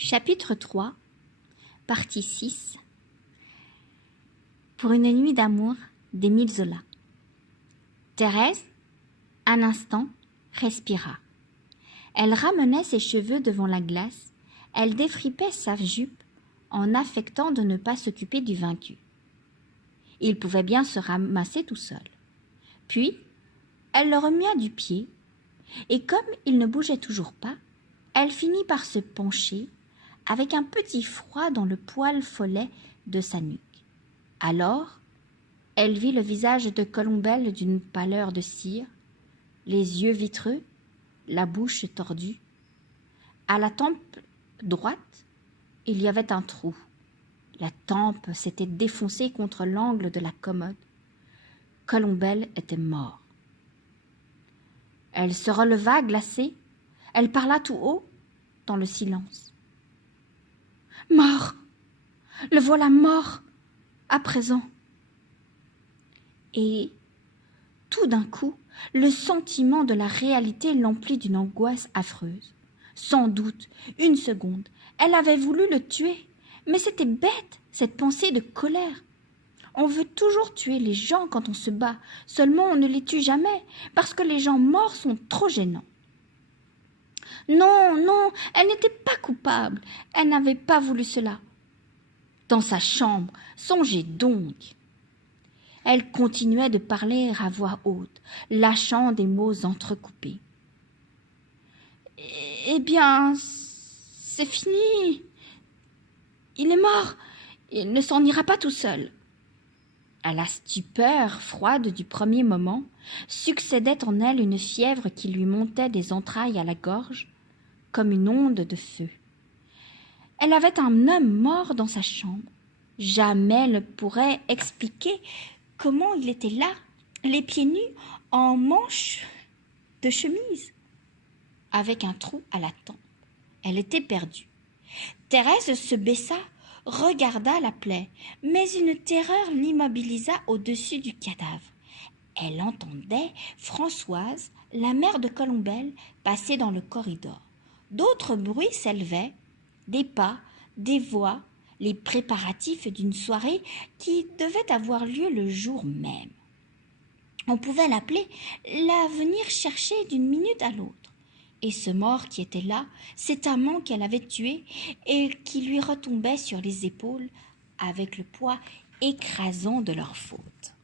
Chapitre 3, partie 6. Pour une nuit d'amour d'Émile Zola. Thérèse, un instant, respira. Elle ramenait ses cheveux devant la glace, elle défripait sa jupe en affectant de ne pas s'occuper du vaincu. Il pouvait bien se ramasser tout seul. Puis, elle le remua du pied, et comme il ne bougeait toujours pas, elle finit par se pencher, avec un petit froid dans le poil follet de sa nuque. Alors, elle vit le visage de Colombelle d'une pâleur de cire, les yeux vitreux, la bouche tordue. À la tempe droite, il y avait un trou. La tempe s'était défoncée contre l'angle de la commode. Colombelle était mort. Elle se releva glacée. Elle parla tout haut dans le silence. « Mort! Le voilà mort, à présent. » Et, tout d'un coup, le sentiment de la réalité l'emplit d'une angoisse affreuse. Sans doute, une seconde, elle avait voulu le tuer, mais c'était bête, cette pensée de colère. On veut toujours tuer les gens quand on se bat, seulement on ne les tue jamais, parce que les gens morts sont trop gênants. Non, non, elle n'était pas coupable, elle n'avait pas voulu cela. Dans sa chambre, songez donc. Elle continuait de parler à voix haute, lâchant des mots entrecoupés. « Eh bien, c'est fini. Il est mort. Il ne s'en ira pas tout seul. » À la stupeur froide du premier moment, succédait en elle une fièvre qui lui montait des entrailles à la gorge, comme une onde de feu. Elle avait un homme mort dans sa chambre. Jamais elle ne pourrait expliquer comment il était là, les pieds nus, en manches de chemise, avec un trou à la tempe. Elle était perdue. Thérèse se baissa, regarda la plaie, mais une terreur l'immobilisa au-dessus du cadavre. Elle entendait Françoise, la mère de Colombelle, passer dans le corridor. D'autres bruits s'élevaient, des pas, des voix, les préparatifs d'une soirée qui devait avoir lieu le jour même. On pouvait l'appeler, la venir chercher d'une minute à l'autre. Et ce mort qui était là, cet amant qu'elle avait tué et qui lui retombait sur les épaules avec le poids écrasant de leur faute.